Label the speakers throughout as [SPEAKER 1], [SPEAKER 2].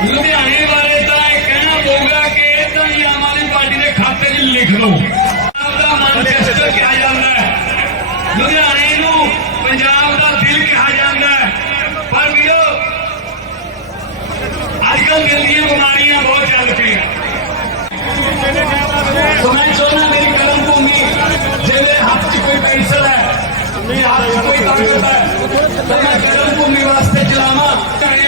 [SPEAKER 1] لے بارے کہنا پاگا کہ آم آدمی پارٹی کے خاتے لکھ لوگ لے کہا جی اچھے بنالیاں بہت چلتی ہیں میں چاہتا میری کرم بھومی ہاتھ چ کوئی پینشن ہے کرم بومی واسطے چلاوا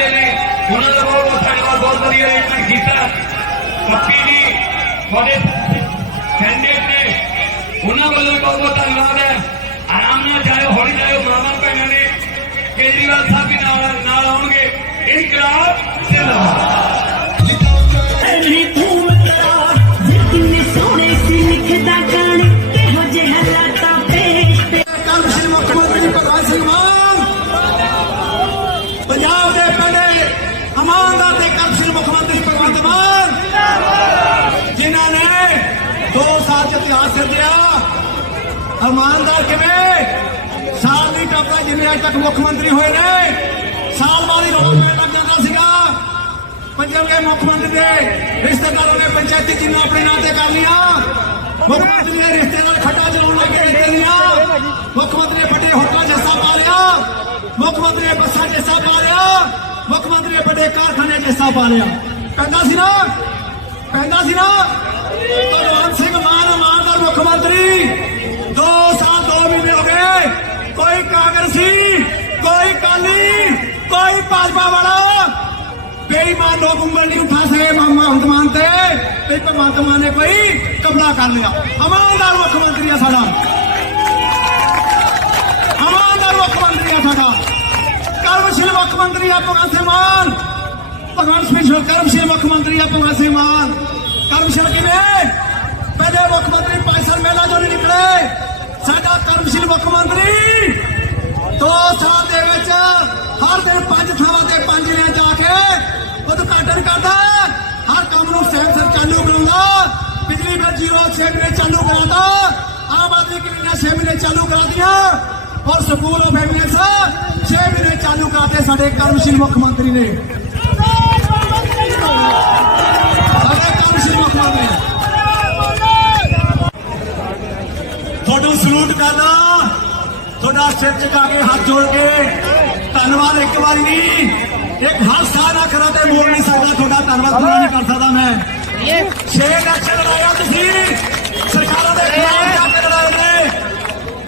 [SPEAKER 1] بہت بہت دن ہے آمنا چاہے ہولی چاہیے ملاوت بھائی نے کےجریوال صاحب بھی آنگے انقلاب متریت مان ج نے دو دیا کے میں سال ایماندار مخمتری رشتے داروں پنچایتی جن میں اپنے نام سے کر لیا متری دار کٹا چلا مکمت نے بڑے ہوٹل چیسا پا لیا مختری نے بسا چیسا پا لیا ਮੁੱਖ ਮੰਤਰੀ ਨੇ ਵੱਡੇ ਕਾਰਖਾਨੇ ਦੇ ਹਿੱਸਾ ਪਾ ਲਿਆ ਪੈਂਦਾ ਸੀ ਨਾ ਪੈਂਦਾ ਸੀ ਨਾ ਭਗਵਾਨ ਸਿੰਘ ਮਾਨ ਮਾਨਦਰ ਮੁੱਖ ਮੰਤਰੀ 2 ਸਾਲ 2 ਮਹੀਨੇ ਹੋ ਗਏ ਕੋਈ ਕਾਂਗਰਸੀ ਕੋਈ ਕਾਲੀ ਕੋਈ ਭਾਜਪਾ ਵਾਲਾ ਬੇਈਮਾਨ ਲੋਕ ਉਮਰ ਨਹੀਂ ਉਠਾ ਸਕੇ ਮਾਮਾ ਹੁਕਮਾਨ ਤੇ ਇੱਕ ਮਾਤਮਾ ਨੇ ਕੋਈ ਕਬਲਾ ਕਰ ਲਿਆ ਹਮਾਨਦਾਰ ਮੁੱਖ ਮੰਤਰੀ ਆ ਸਾਡਾ مار. مار. میلا جو نکلے. تو ہر دن تھا جا کے. کرتا. ہر کام نوسر چالو بنا بجلی چھ مہینے چالو کرا دا آم آدمی چھ مجھے چالو کرا دیا اور ਸਾਡੇ ਕਰਮਸ਼ੀਲ ਮੁੱਖ ਮੰਤਰੀ ਨੇ ਸਾਡੇ ਕਰਮਸ਼ੀਲ ਮੁੱਖ ਮੰਤਰੀ ਤੁਹਾਡਾ ਸਲੂਟ ਕਰਦਾ ਤੁਹਾਡਾ ਸਿਰ ਝੁਕਾ ਕੇ ਹੱਥ ਜੋੜ ਕੇ ਧੰਨਵਾਦ ਇੱਕ ਵਾਰ ਨਹੀਂ ਇੱਕ ਹਰ ਸਾਲ ਅਖਰਾਂ ਤੇ ਮੋੜ ਨਹੀਂ ਸਕਦਾ ਤੁਹਾਡਾ ਧੰਨਵਾਦ ਪੂਰਾ ਨਹੀਂ ਕਰ ਸਕਦਾ ਮੈਂ 6 ਲੱਖ ਲੜਾਇਆ ਤੁਸੀਂ ਸਰਕਾਰਾਂ ਦੇ ਖਿਲਾਫ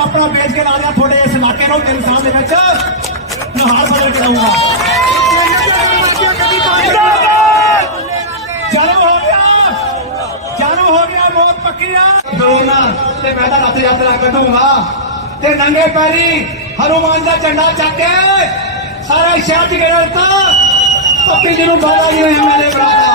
[SPEAKER 1] اپنا بیچ کے لا دیا چلو ہو گیا چلو ہو گیا بہت پکی آ رتھ یاترا کدوں گا ننگے پیری ہنومان کا جنڈا چکے سارا شہر گیا پتی جی نو بادا جی نے